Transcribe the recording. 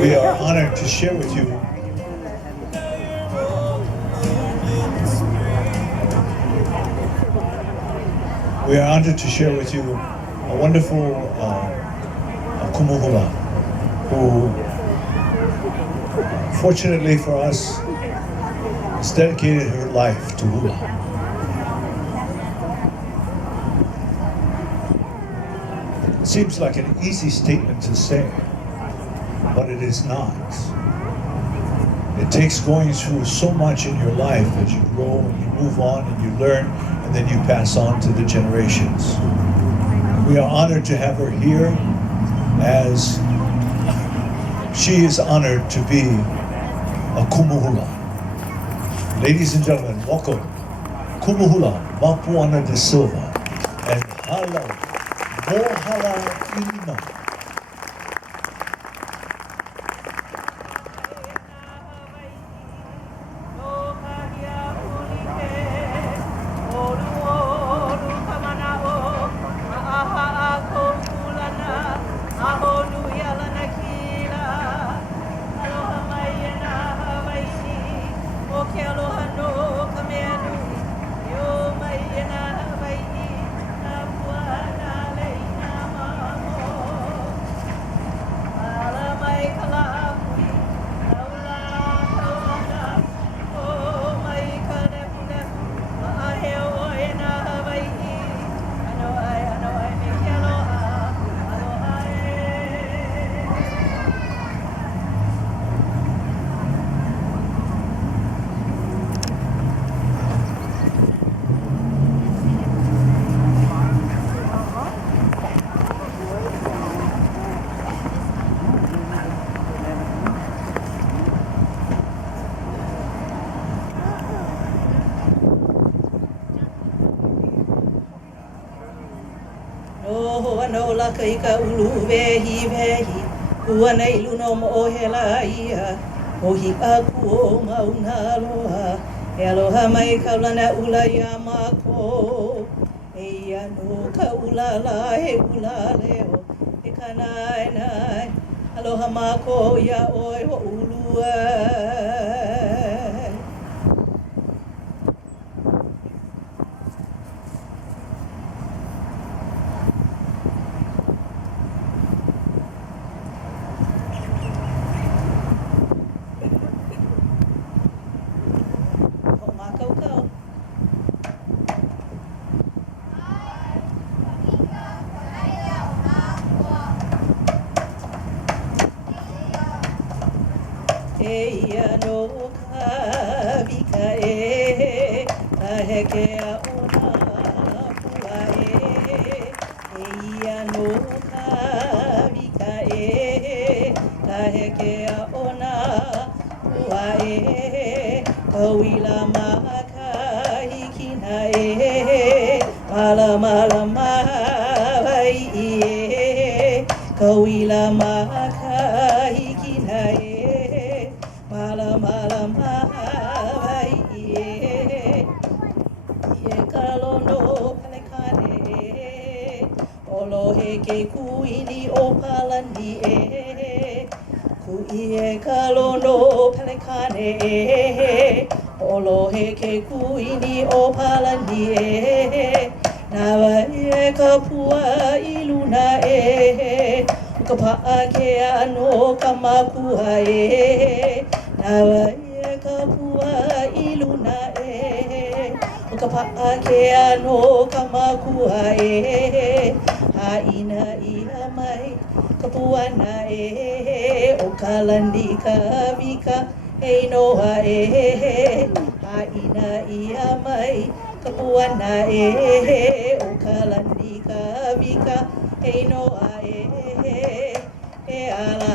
We are honored to share with you a wonderful Kumu Hula, who, fortunately for us, has dedicated her life to Hula. It seems like an easy statement to say, but it is not. It takes going through so much in your life as you grow and you move on and you learn, and then you pass on to the generations. We are honored to have her here, as she is honored to be a Kumu Hula. Ladies and gentlemen, welcome Kumu Hula, Mapuana de Silva, and Halau Mohala Ilima. No la keika ulu vehi vehi ua nei luno mo o hela ia o hi aku o mauna aloha e aloha mai ka lana ula ia mako e ia no ka ula la he ula leo e ka nai nai aloha mako ia oi ho ulua Eia no Kawika ka heke a ona pua Eia no Kawika ka heke a ona pua Kawila makahikina mala mala mawai Kawila makahikina mala mala mawai kalono palekane olohe ke kuini o palani kuie kalono palekane olohe ke kuini o palani nawa ka pua iluna ka paa ke ano kamakua nawa ka pua iluna ka paa ke ano kamakua haina ia mai ka puana o kalandi Kawika noa haina ia mai ka puana o kalandi Kawika noa ala